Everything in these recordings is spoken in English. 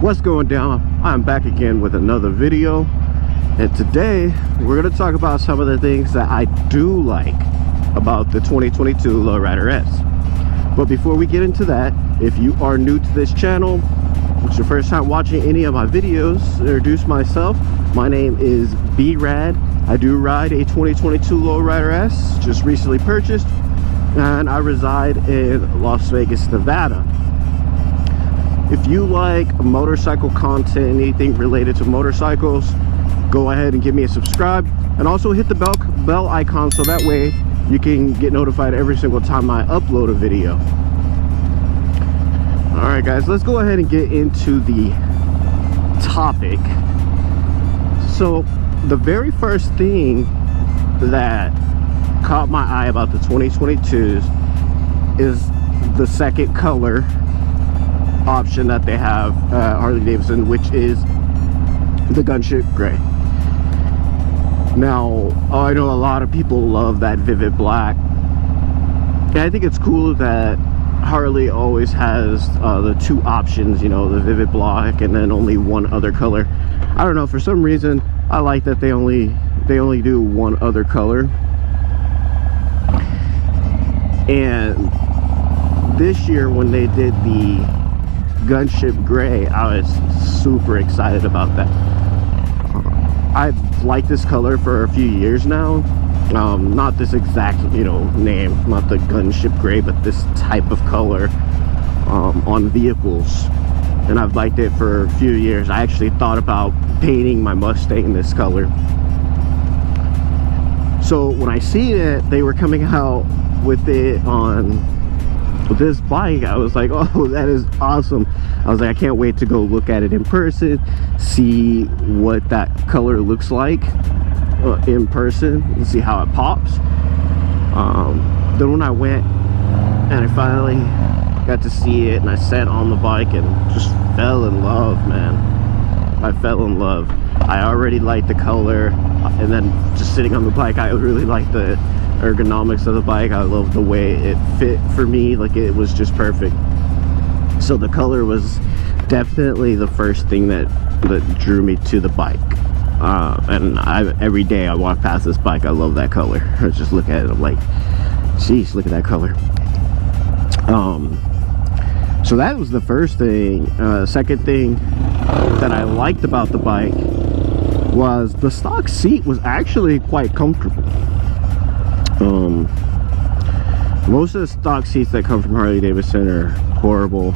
What's going down? I'm back again with another video, and today we're going to talk about some of the things that I do like about the 2022 Lowrider S. But before we get into that, if you are new to this channel, it's your first time watching any of my videos, introduce myself. My name is B-Rad. I do ride a 2022 Lowrider S, just recently purchased, and I reside in Las Vegas, Nevada. If you like motorcycle content, anything related to motorcycles, go ahead and give me a subscribe, and also hit the bell icon so that way you can get notified every single time I upload a video. Alright guys, let's go ahead and get into the topic. So the very first thing that caught my eye about the 2022s is the second color option that they have Harley Davidson, which is the gunship gray. Now I know a lot of people love that vivid black, and I think it's cool that Harley always has the two options, you know, the vivid black and then only one other color. I don't know, for some reason I like that they only do one other color. And this year when they did the gunship gray, I was super excited about that. I've liked this color for a few years now. Not this exact, you know, name, not the gunship gray, but this type of color on vehicles, and I've liked it for a few years. I actually thought about painting my Mustang this color. So when I see it, they were coming out with it on this bike, I was like, oh, that is awesome. I was like, I can't wait to go look at it in person, see what that color looks like in person, and see how it pops. Then when I went and I finally got to see it and I sat on the bike and just fell in love, man. I fell in love. I already liked the color, and then just sitting on the bike, I really liked the ergonomics of the bike. I loved the way it fit for me, like it was just perfect. So the color was definitely the first thing that drew me to the bike. And every day I walk past this bike, I love that color. I just look at it, I'm like, geez, look at that color. So that was the first thing. Second thing that I liked about the bike was the stock seat was actually quite comfortable. Most of the stock seats that come from Harley Davidson are horrible.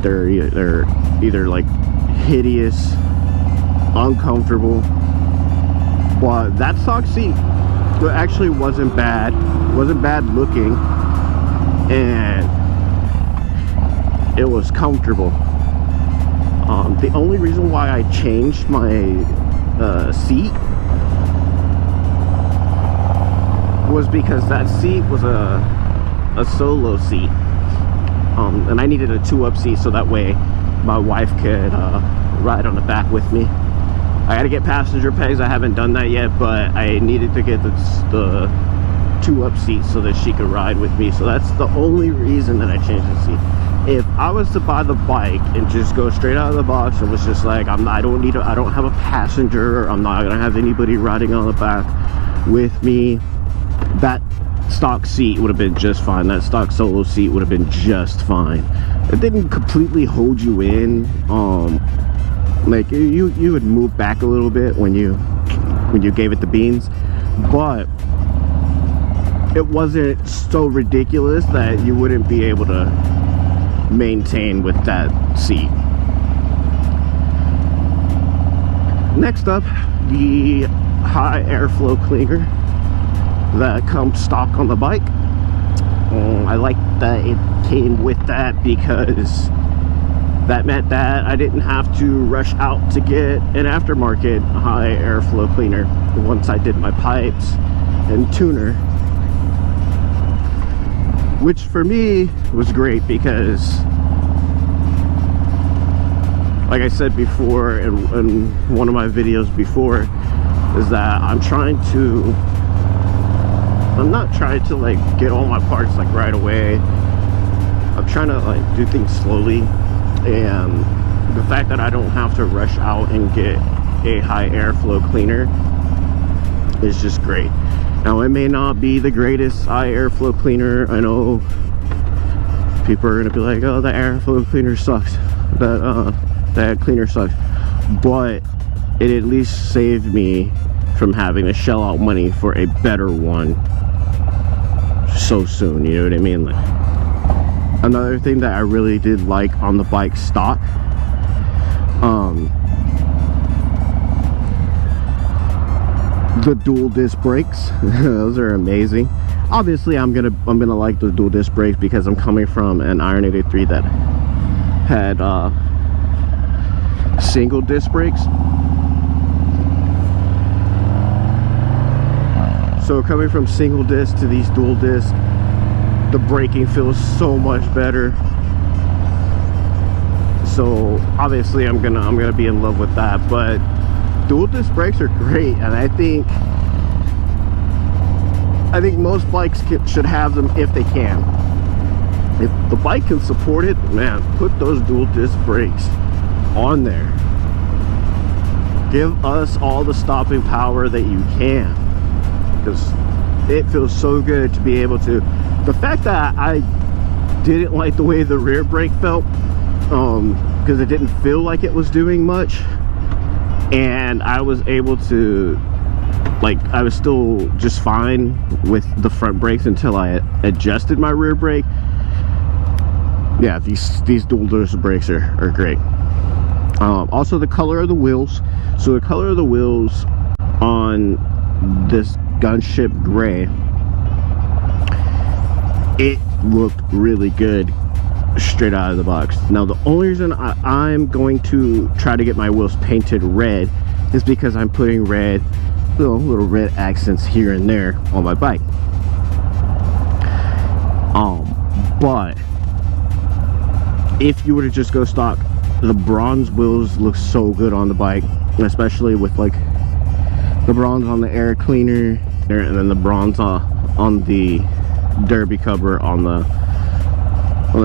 They're either like hideous, uncomfortable. But that stock seat actually wasn't bad looking, and it was comfortable. The only reason why I changed my seat was because that seat was a solo seat, and I needed a 2-up seat so that way my wife could ride on the back with me. I gotta get passenger pegs. I haven't done that yet, but I needed to get the 2-up seat so that she could ride with me. So that's the only reason that I changed the seat. If I was to buy the bike and just go straight out of the box and was just like, I don't have a passenger, I'm not gonna have anybody riding on the back with me, that stock seat would have been just fine. That stock solo seat would have been just fine. It didn't completely hold you in. Like you would move back a little bit when you gave it the beans, but it wasn't so ridiculous that you wouldn't be able to maintain with that seat. Next up, the high airflow cleaner that comes stock on the bike. I like that it came with that, because that meant that I didn't have to rush out to get an aftermarket high airflow cleaner once I did my pipes and tuner, which for me was great because, like I said before in one of my videos before, is that I'm not trying to like get all my parts like right away. I'm trying to like do things slowly, and the fact that I don't have to rush out and get a high airflow cleaner is just great. Now, it may not be the greatest high airflow cleaner. I know people are gonna be like, oh, the airflow cleaner sucks, that cleaner sucks, but it at least saved me from having to shell out money for a better one so soon, you know what I mean? Like, another thing that I really did like on the bike stock, the dual disc brakes. Those are amazing. Obviously I'm gonna like the dual disc brakes because I'm coming from an Iron 83 that had single disc brakes. So coming from single disc to these dual disc, the braking feels so much better. So obviously I'm gonna be in love with that. But dual disc brakes are great, and I think most bikes should have them if they can. If the bike can support it, man, put those dual disc brakes on there. Give us all the stopping power that you can, because it feels so good to be able to. The fact that I didn't like the way the rear brake felt, because it didn't feel like it was doing much, and I was able to, like, I was still just fine with the front brakes until I adjusted my rear brake. Yeah, these dual disc brakes are great. Also, the color of the wheels. So the color of the wheels on this gunship gray, it looked really good straight out of the box. Now, the only reason I'm going to try to get my wheels painted red is because I'm putting red, little red accents here and there on my bike. But if you were to just go stock, the bronze wheels look so good on the bike, especially with like the bronze on the air cleaner and then the bronze on the derby cover on the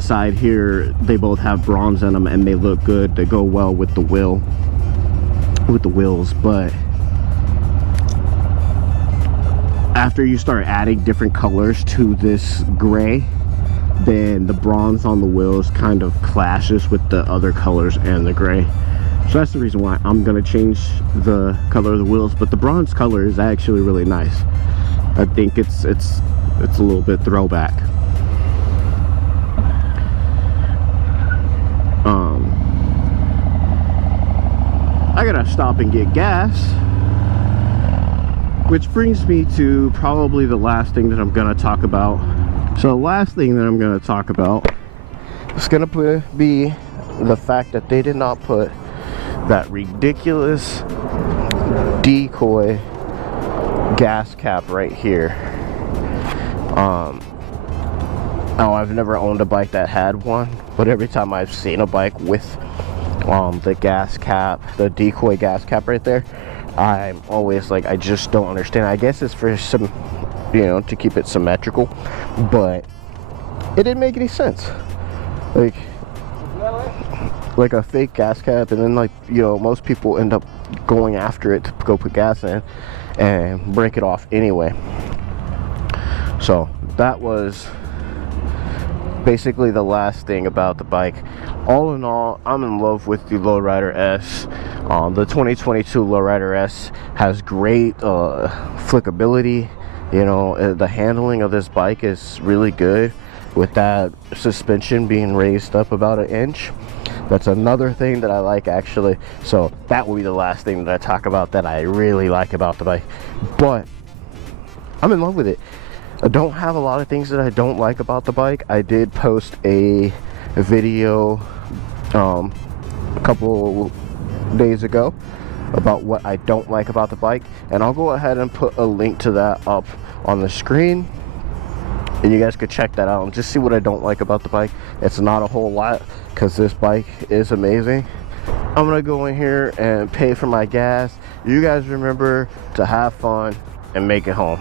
side here. They both have bronze in them and they look good. They go well with the wheels. But after you start adding different colors to this gray, then the bronze on the wheels kind of clashes with the other colors and the gray. So that's the reason why I'm gonna change the color of the wheels. But the bronze color is actually really nice. I think it's a little bit throwback. I gotta stop and get gas, which brings me to probably the last thing that I'm gonna talk about. So the last thing that I'm gonna talk about is gonna be the fact that they did not put that ridiculous decoy gas cap right here. Now, I've never owned a bike that had one, but every time I've seen a bike with the gas cap, the decoy gas cap right there, I'm always like, I just don't understand. I guess it's for some, to keep it symmetrical, but it didn't make any sense. Like a fake gas cap, and then most people end up going after it to go put gas in and break it off anyway. So that was basically the last thing about the bike. All in all, I'm in love with the Lowrider S. The 2022 Lowrider S has great flickability. The handling of this bike is really good with that suspension being raised up about an inch. That's another thing that I like, actually. So that will be the last thing that I talk about that I really like about the bike. But I'm in love with it. I don't have a lot of things that I don't like about the bike. I did post a video a couple days ago about what I don't like about the bike, and I'll go ahead and put a link to that up on the screen, and you guys could check that out and just see what I don't like about the bike. It's not a whole lot, because this bike is amazing. I'm gonna go in here and pay for my gas. You guys remember to have fun and make it home.